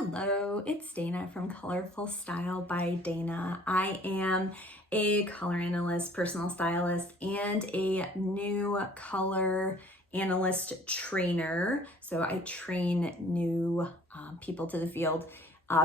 Hello, it's Dana from Colorful Style by Dana. I am a color analyst, personal stylist, and a new color analyst trainer. So I train new people to the field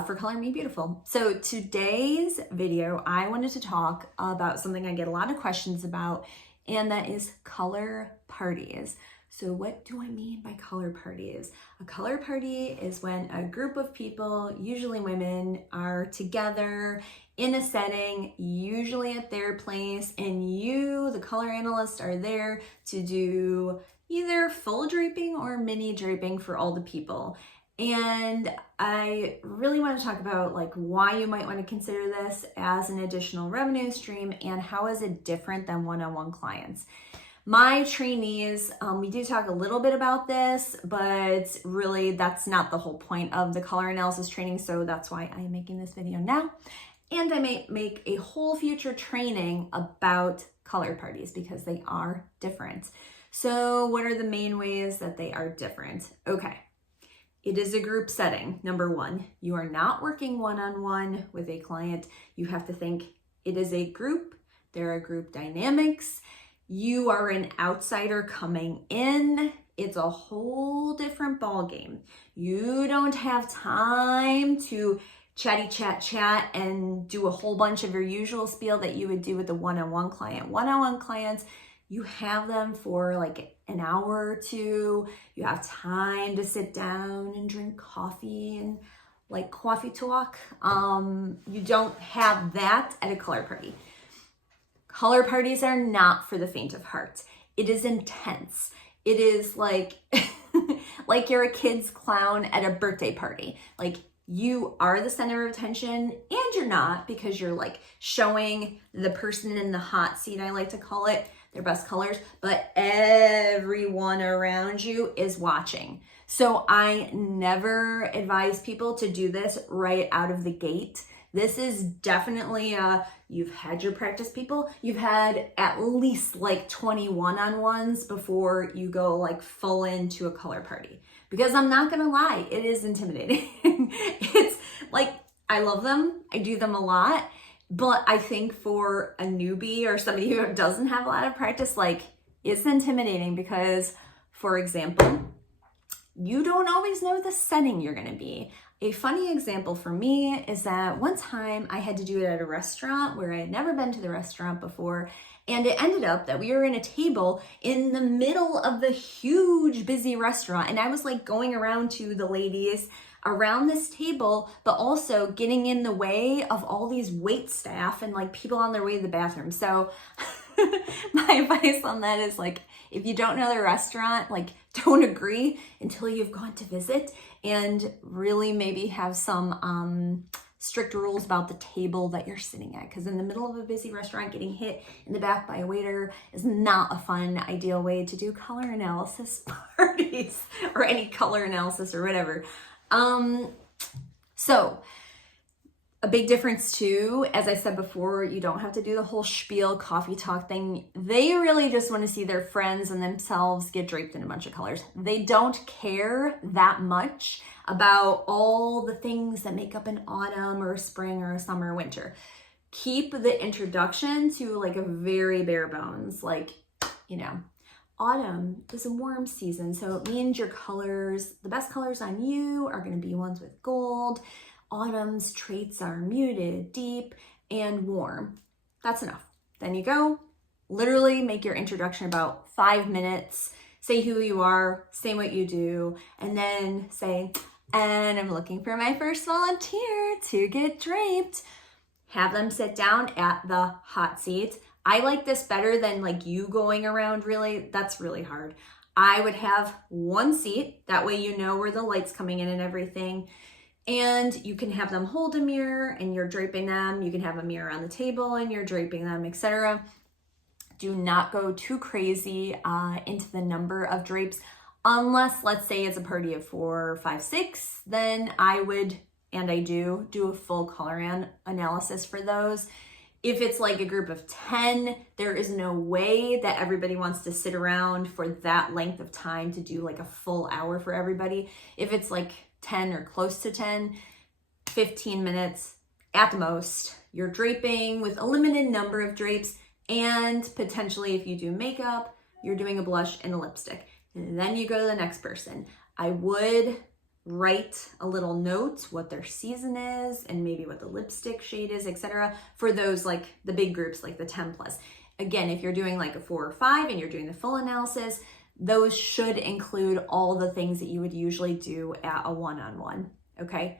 for Color Me Beautiful. So today's video, I wanted to talk about something I get a lot of questions about, and that is color parties. So what do I mean by color parties? A color party is when a group of people, usually women, are together in a setting, usually at their place, and you, the color analyst, are there to do either full draping or mini draping for all the people. And I really want to talk about why you might want to consider this as an additional revenue stream and how is it different than one-on-one clients. My trainees, we do talk a little bit about this, but really that's not the whole point of the color analysis training. So that's why I'm making this video now. And I may make a whole future training about color parties because they are different. So what are the main ways that they are different? Okay. It is a group setting. Number one, you are not working one-on-one with a client. You have to think it is a group. There are group dynamics. You are an outsider coming in. It's a whole different ball game. You don't have time to chat and do a whole bunch of your usual spiel that you would do with a one-on-one client. One-on-one clients, you have them for an hour or two. You have time to sit down and drink coffee and coffee talk. You don't have that at a color party. Color parties are not for the faint of heart. It is intense. It is like you're a kid's clown at a birthday party. You are the center of attention and you're not, because you're showing the person in the hot seat, I like to call it, their best colors, but everyone around you is watching. So I never advise people to do this right out of the gate. This is definitely you've had your practice people, you've had at least 20 one-on-ones before you go full into a color party. Because I'm not gonna lie, it is intimidating. It's I love them, I do them a lot, but I think for a newbie or somebody who doesn't have a lot of practice, it's intimidating because, for example, you don't always know the setting you're gonna be. A funny example for me is that one time I had to do it at a restaurant where I had never been to the restaurant before, and it ended up that we were in a table in the middle of the huge busy restaurant, and I was going around to the ladies around this table, but also getting in the way of all these wait staff and people on their way to the bathroom. So my advice on that is if you don't know the restaurant, don't agree until you've gone to visit, and really maybe have some strict rules about the table that you're sitting at. Because in the middle of a busy restaurant, getting hit in the back by a waiter is not a fun, ideal way to do color analysis parties or any color analysis or whatever. So a big difference too, as I said before, you don't have to do the whole spiel coffee talk thing. They really just want to see their friends and themselves get draped in a bunch of colors. They don't care that much about all the things that make up an autumn or a spring or a summer or winter. Keep the introduction to a very bare bones, autumn is a warm season. So it means your colors, the best colors on you are going to be ones with gold. Autumn's traits are muted, deep, and warm. That's enough. Then you go, literally make your introduction about 5 minutes, say who you are, say what you do, and then say, and I'm looking for my first volunteer to get draped. Have them sit down at the hot seat. I like this better than you going around, really. That's really hard. I would have one seat. That way you know where the light's coming in and everything. And you can have them hold a mirror and you're draping them. You can have a mirror on the table and you're draping them, etc. Do not go too crazy into the number of drapes. Unless, let's say it's a party of 4, 5, 6, then I would, and I do a full color analysis for those. If it's a group of 10, there is no way that everybody wants to sit around for that length of time to do a full hour for everybody. If it's 10 or close to 10, 15 minutes at the most. You're draping with a limited number of drapes, and potentially if you do makeup, you're doing a blush and a lipstick. And then you go to the next person. I would write a little note what their season is and maybe what the lipstick shade is, etc. for those like the big groups, like the 10 plus. Again, if you're doing like a 4 or 5 and you're doing the full analysis, those should include all the things that you would usually do at a one-on-one, okay?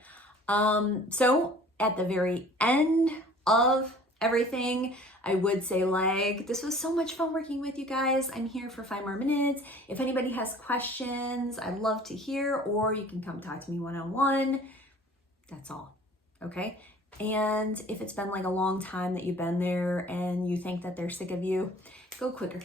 So at the very end of everything, I would say like, this was so much fun working with you guys. I'm here for 5 more minutes. If anybody has questions, I'd love to hear, or you can come talk to me one-on-one. That's all, okay? And if it's been like a long time that you've been there and you think that they're sick of you, go quicker.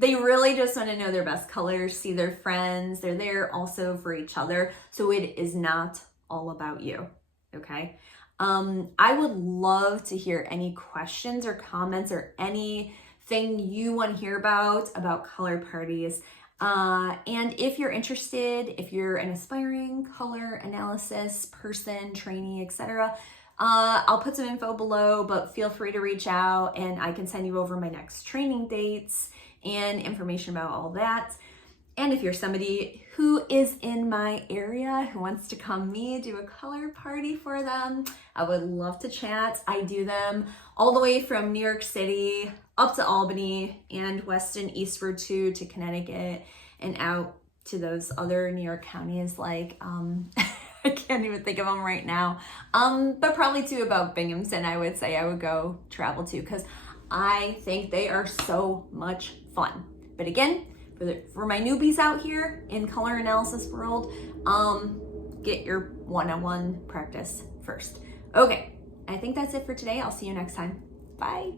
They really just want to know their best colors, see their friends. They're there also for each other. So it is not all about you, okay? I would love to hear any questions or comments or anything you want to hear about color parties. And if you're interested, if you're an aspiring color analysis person, trainee, etc., I'll put some info below, but feel free to reach out and I can send you over my next training dates and information about all that. And if you're somebody who is in my area who wants to come do a color party for them, I would love to chat. I do them all the way from New York City up to Albany and west and eastward to Connecticut and out to those other New York counties like, I can't even think of them right now, but probably to about Binghamton, I would say I would go travel to because I think they are so much fun. But again, for my newbies out here in color analysis world, get your one-on-one practice first. Okay, I think that's it for today. I'll see you next time. Bye.